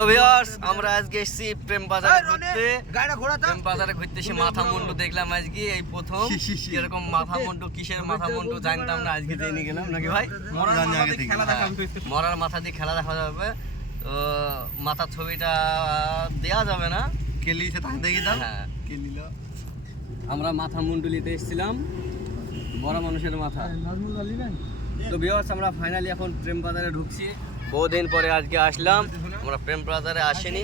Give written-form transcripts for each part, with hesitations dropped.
আমরা আজকে এসেছি প্রেম বাজারে ঘুরতে। প্রেম বাজারে ঘুরতে এসে মাথা মুন্ডু দেখলাম আজকে এই প্রথম। এরকম মাথা মুন্ডু কিসের মাথা মুন্ডু জানতাম না, আজকে জেনে গেলাম নাকি ভাই। মরার মাথা দিয়ে খেলা দেখা যাবে, তো মাথার ছবিটা দেয়া যাবে না। হ্যাঁ, আমরা মাথা মুন্ডু নিতে এসেছিলাম, বড় মানুষের মাথা। তো ভিউয়ার্স, আমরা ফাইনালি এখন প্রেম বাজারে ঢুকছি। বহুদিন পরে আজকে আসলাম। আমরা প্রেম বাজারে আসিনি,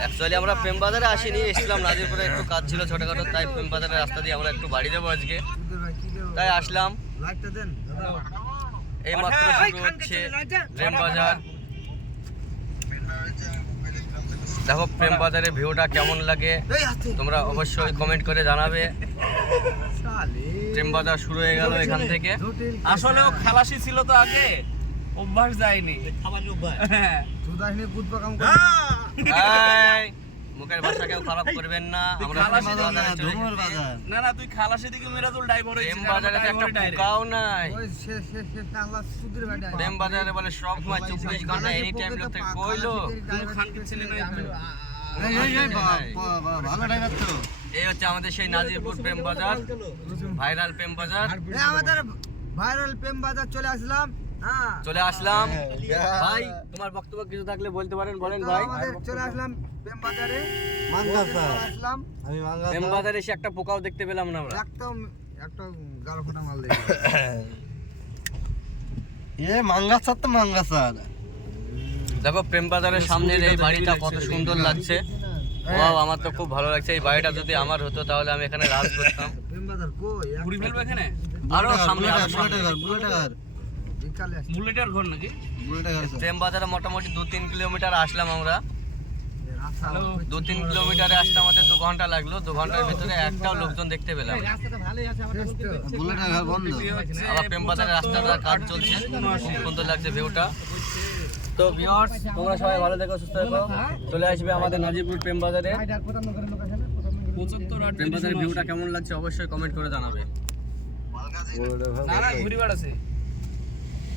অ্যাকচুয়ালি আমরা প্রেম বাজারে আসিনি, এসেছিলাম নাজিরপুরে, একটু কাজ ছিল ছোটখাটো, তাই প্রেম বাজারের রাস্তা দিয়ে আমরা একটু বাড়ি যাবো আজকে, তাই আসলাম। এই মাত্র শুরু হচ্ছে প্রেম বাজার। দেখো প্রেম বাজারের ভিউটা কেমন লাগে তোমরা অবশ্যই কমেন্ট করে জানাবে। প্রেম বাজার শুরু হয়ে গেল এখান থেকে। আসলেও খালাসি ছিল তো আগে, অভ্যাস যায়নি। মুখের ভাষা কেউ খারাপ করবেন না। আমরা না না, তুই খালাসি দিকে মিরাজুল ড্রাইভার হইছিস। প্রেম বাজারে তো একটা পোকাও নাই। প্রেম বাজারে বলে সব সময় 24 ঘন্টা এনি টাইম লোক থেকে কইলো কোনো খান ছিলি না। এই হচ্ছে আমাদের সেই নাজিরপুর প্রেম বাজার, ভাইরাল প্রেম বাজার। আমাদের ভাইরাল প্রেম বাজার চলে আসলাম। ভাই তোমার বক্তব্য কিছু থাকলে বলতে পারেন, বলেন ভাই। চলে আসলাম প্রেম বাজারে। প্রেম বাজারে এসে একটা পোকাও দেখতে পেলাম না আমরা। একদম একটা গাল ফোটা মাল দেখো প্রেম বাজারের সামনের এই বাড়িটা কত সুন্দর লাগছে। ওয়াও, আমার তো খুব ভালো লাগছে। এই বাড়িটা যদি আমার হতো তাহলে আমি এখানে রাজ করতাম। প্রেম বাজার কই ঘুরি ফেলবে এখানে। আরো সামনে বুলেটের ঘর নাকি? প্রেম বাজারে মোটামুটি 2-3 কিলোমিটার আসলাম আমরা। 2-3 কিলোমিটারে আসতে আমাদের 2 ঘন্টা লাগলো। 2 ঘন্টার ভিতরে একটাও লোকজন দেখতে পেলাম। আবার প্রেম বাজারের রাস্তাটার কাজ চলছে, খুব সুন্দর লাগছে ভিউটা। তো ভিউয়ার্স, তোমরা সবাই ভালো থেকো, সুস্থ থেকো। চলে আসবে আমাদের নাজিরপুর প্রেম বাজারে। প্রেম বাজারের ভিউটা কেমন লাগছে অবশ্যই কমেন্ট করে জানাবে। না না, ঘুরি বেড়াছে।